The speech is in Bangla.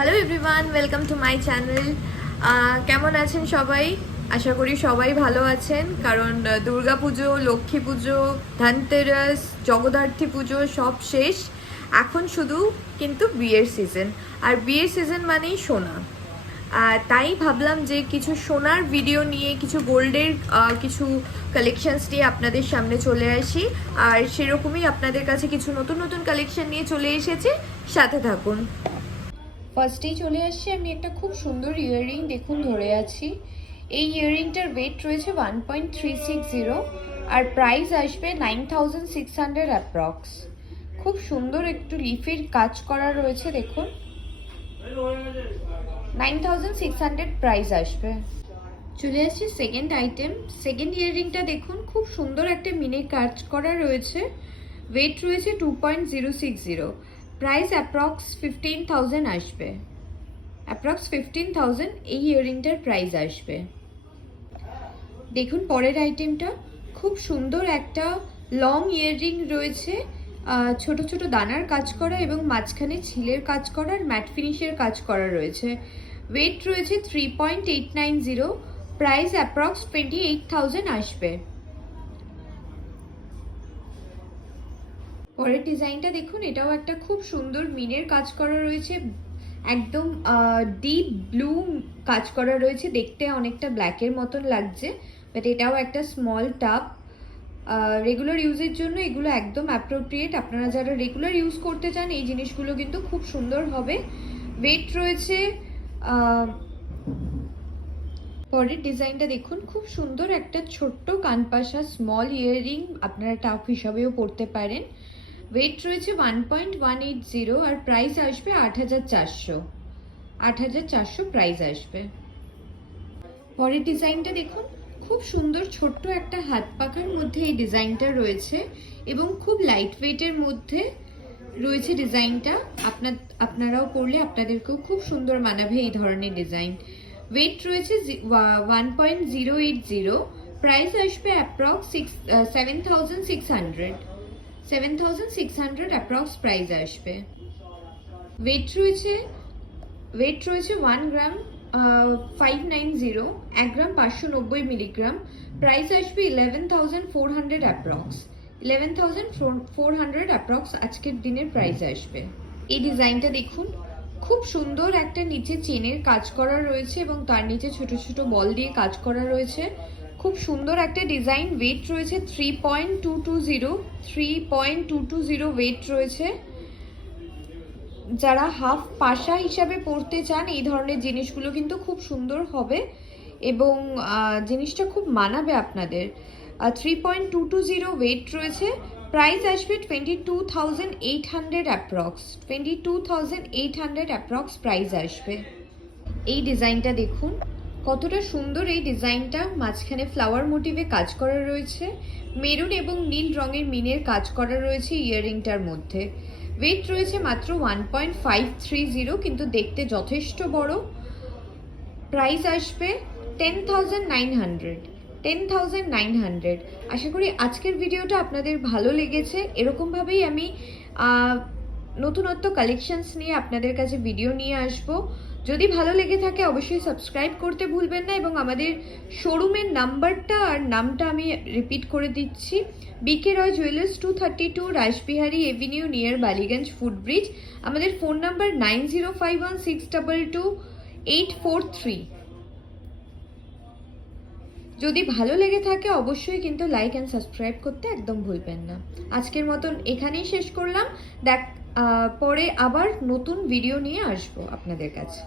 Hello everyone, welcome to my channel. কেমন আছেন সবাই? আশা করি সবাই ভালো আছেন, কারণ দুর্গা পুজো, লক্ষ্মী পুজো, ধনতেরাস, জগদ্ধাত্রী পুজো সব শেষ। এখন শুধু কিন্তু বিয়ের সিজন, আর বিয়ের সিজন মানেই সোনা। তাই ভাবলাম যে কিছু সোনার ভিডিও নিয়ে, কিছু গোল্ডের কিছু কালেকশনস নিয়ে আপনাদের সামনে চলে আসি। আর সেরকমই আপনাদের কাছে কিছু নতুন নতুন কালেকশন নিয়ে চলে এসেছি, সাথে থাকুন। ফার্স্টেই চলে আসছি আমি একটা খুব সুন্দর ইয়াররিং, দেখুন ধরে আছি। এই ইয়াররিংটার ওয়েট রয়েছে 1.360 আর প্রাইস আসবে 9600 অ্যাপ্রক্স। খুব সুন্দর একটু লিফের কাজ করা রয়েছে, দেখুন 9600 প্রাইস আসবে। চলে আসছি সেকেন্ড আইটেম। সেকেন্ড ইয়াররিংটা দেখুন, খুব সুন্দর একটা মিনে কাজ করা রয়েছে। ওয়েট রয়েছে 2.060, প্রাইস অ্যাপ্রক্স 15,000 আসবে। অ্যাপ্রক্স 15,000 এই ইয়াররিংটার প্রাইস আসবে। দেখুন পরের আইটেমটা, খুব সুন্দর একটা লং ইয়াররিং রয়েছে, ছোট ছোট দানার কাজ করা এবং মাঝখানে ছিলের কাজ করা আর ম্যাট ফিনিশের কাজ করা রয়েছে। ওয়েট রয়েছে 3.890, প্রাইস অ্যাপ্রক্স 28,000 আসবে। পরের ডিজাইনটা দেখুন, এটাও একটা খুব সুন্দর মিনের কাজ করা রয়েছে, একদম ডিপ ব্লু কাজ করা রয়েছে, দেখতে অনেকটা ব্ল্যাকের মতন লাগছে, বাট এটাও একটা স্মল টাপ। রেগুলার ইউজের জন্য এগুলো একদম অ্যাপ্রোপ্রিয়েট। আপনারা যারা রেগুলার ইউজ করতে চান এই জিনিসগুলো কিন্তু খুব সুন্দর হবে। ওয়েট রয়েছে, পরের ডিজাইনটা দেখুন, খুব সুন্দর একটা ছোট্ট কানপাশা স্মল ইয়াররিং, আপনারা টাপ হিসাবেও পরতে পারেন। ওয়েট রয়েছে 1.180 আর প্রাইস আসবে 8,400। 8,400 প্রাইস আসবে। পরের ডিজাইনটা দেখুন, খুব সুন্দর ছোট্ট একটা হাত পাখার মধ্যে এই ডিজাইনটা রয়েছে এবং খুব লাইট ওয়েটের মধ্যে রয়েছে ডিজাইনটা। আপনারাও পরলে আপনাদেরকেও খুব সুন্দর মানাবে এই ধরনের ডিজাইন। ওয়েট রয়েছে 1.080, প্রাইস আসবে অ্যাপ্রক্স 7,600। 7,600 অ্যাপ্রক্স প্রাইস আসবে। ওয়েট রয়েছে 1 গ্রাম 590, 1 গ্রাম 590 মিলিগ্রাম, প্রাইস আসবে 11,400 অ্যাপ্রক্স। 11,400 অ্যাপ্রক্স আজকের দিনের প্রাইস আসবে। এই ডিজাইনটা দেখুন, খুব সুন্দর একটা নিচে চেনের কাজ করা রয়েছে এবং তার নিচে ছোট ছোট বল দিয়ে কাজ করা রয়েছে, খুব সুন্দর একটা ডিজাইন। ওয়েট রয়েছে 3.220 ওয়েট রয়েছে। যারা হাফ পাশা হিসাবে পরতে চান এই ধরনের জিনিসগুলো কিন্তু খুব সুন্দর হবে এবং জিনিসটা খুব মানাবে আপনাদের। 3.220 ওয়েট রয়েছে, প্রাইস আসবে 22,800 অ্যাপ্রক্স। 22,800 অ্যাপ্রক্স প্রাইস আসবে। এই ডিজাইনটা দেখুন কতটা সুন্দর এই ডিজাইনটা, মাঝখানে ফ্লাওয়ার মোটিভে কাজ করা রয়েছে, মেরুন এবং নীল রঙের মিনের কাজ করা রয়েছে ইয়াররিংটার মধ্যে। ওয়েট রয়েছে মাত্র 1.530, কিন্তু দেখতে যথেষ্ট বড়। প্রাইস আসবে 10,900। 10,900। আশা করি আজকের ভিডিওটা আপনাদের ভালো লেগেছে। এরকমভাবেই আমি নতুনত্ব কালেকশনস নিয়ে আপনাদের কাছে ভিডিও নিয়ে আসব। যদি ভালো লেগে থাকে অবশ্যই সাবস্ক্রাইব করতে ভুলবেন না এবং আমাদের শোরুমের নাম্বারটা আর নামটা আমি রিপিট করে দিচ্ছি। BK Roy jewellers, 232 Rashbehari avenue, near Ballygunge footbridge. আমাদের ফোন নাম্বার 9051622843। যদি ভালো লেগে থাকে অবশ্যই কিন্তু লাইক অ্যান্ড সাবস্ক্রাইব করতে একদম ভুলবেন না। আজকের মতন এখানেই শেষ করলাম। পরে আবার নতুন ভিডিও নিয়ে আসবো আপনাদের কাছে।